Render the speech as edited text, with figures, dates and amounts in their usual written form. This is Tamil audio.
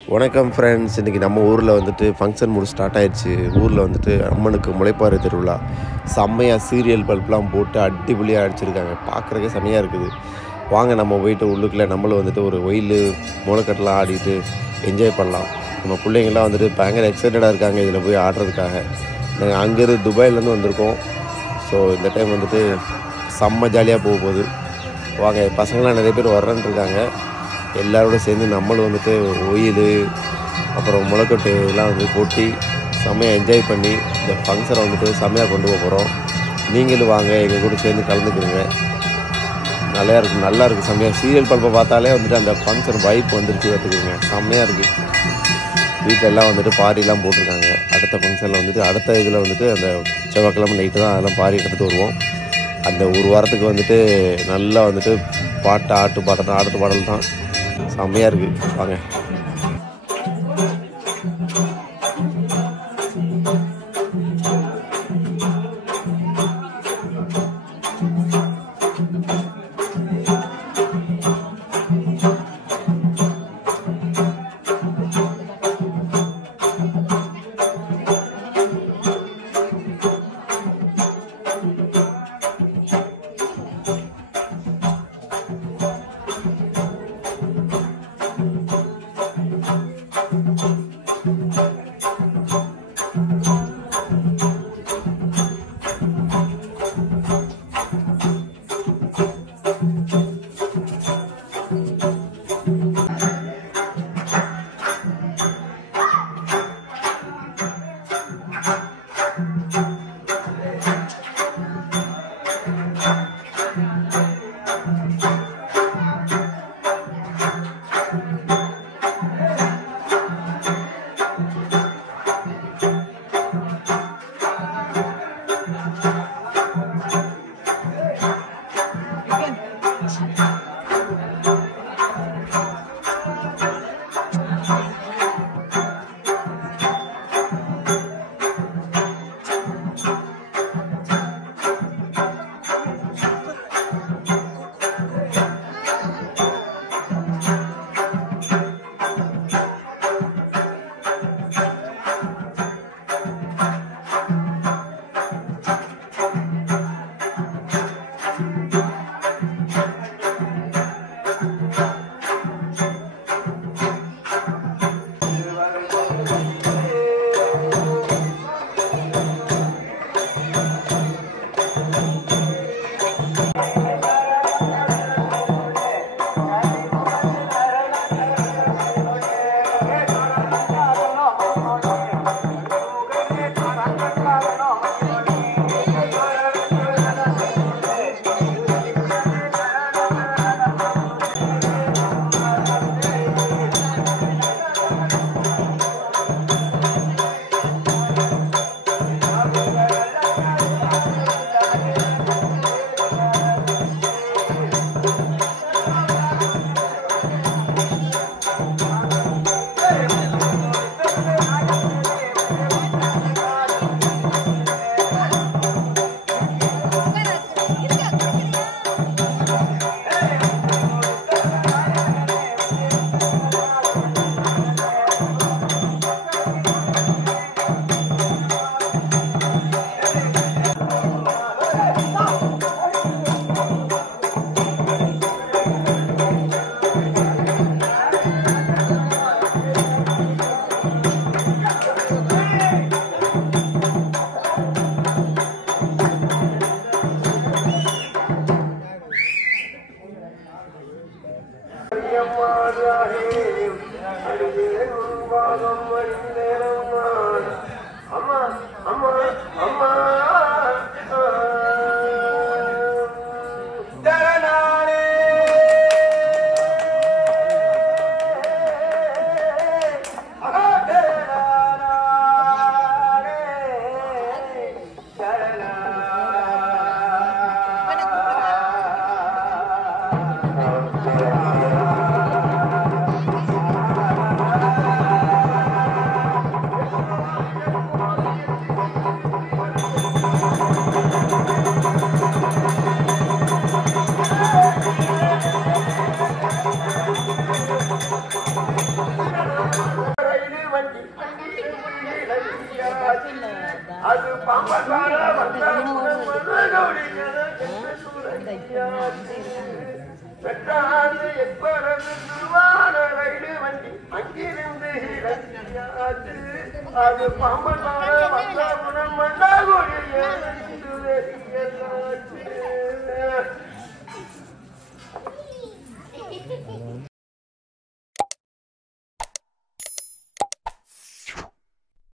வணக்கம் ஃப்ரெண்ட்ஸ். இன்றைக்கி நம்ம ஊரில் வந்துட்டு ஃபங்க்ஷன் ஸ்டார்ட் ஆயிடுச்சு. ஊரில் வந்துட்டு அம்மனுக்கு முளைப்பாறு திருவிழா. செம்மையாக சீரியல் பல்ப்லாம் போட்டு அடிப்பொலியாக அடிச்சிருக்காங்க. பார்க்குறக்கே செம்மையாக இருக்குது. வாங்க நம்ம போயிட்டு உள்ளுக்குள்ளே நம்மளும் வந்துட்டு ஒரு ஒயில் முளைக்கட்டெலாம் ஆடிட்டு என்ஜாய் பண்ணலாம். நம்ம பிள்ளைங்கள்லாம் வந்துட்டு பயங்கர எக்ஸைட்டடாக இருக்காங்க இதில் போய் ஆடுறதுக்காக. நாங்கள் அங்கேருந்து துபாயிலேருந்து வந்திருக்கோம். ஸோ இந்த டைம் வந்துட்டு செம்ம ஜாலியாக போகுது. வாங்க, பசங்களாம் நிறைய பேர் வர்றேன்னு இருக்காங்க. எல்லாரோட சேர்ந்து நம்மளும் வந்துட்டு ஒயில் அப்புறம் முளைக்கட்டு எல்லாம் வந்து போட்டி செம்மையாக என்ஜாய் பண்ணி இந்த ஃபங்க்ஷனை வந்துட்டு செம்மையாக கொண்டு போக போகிறோம். நீங்களும் வாங்க, எங்கள் கூட சேர்ந்து கலந்துக்கிறங்க. நல்லா இருக்குது செம்மையாக. சீரியல் பல்பை பார்த்தாலே வந்துட்டு அந்த ஃபங்க்ஷன் வைப் வந்துருச்சு பார்த்துக்குங்க. செம்மையாக இருக்குது. வீட்டில் எல்லாம் வந்துட்டு பாரிலாம் போட்டிருக்காங்க. அடுத்த ஃபங்க்ஷனில் வந்துட்டு அடுத்த இதில் வந்துட்டு அந்த செவ்வாய்க்கிழமை நைட்டு தான் அதெல்லாம் பாரி எடுத்துகிட்டு வருவோம். அந்த ஒரு வாரத்துக்கு வந்துட்டு நல்லா வந்துட்டு ஆட்டு பாடல் தான் செம்மையாக இருக்குது. வாங்க. அது பாம்பனால வந்த பெற்றாண்டு எப்பரது திருவான ரயிலு வண்டி அங்கிருந்து இறங்கியாச்சு. அது பாம்பனால வந்த மன்னாகுடியாச்சு.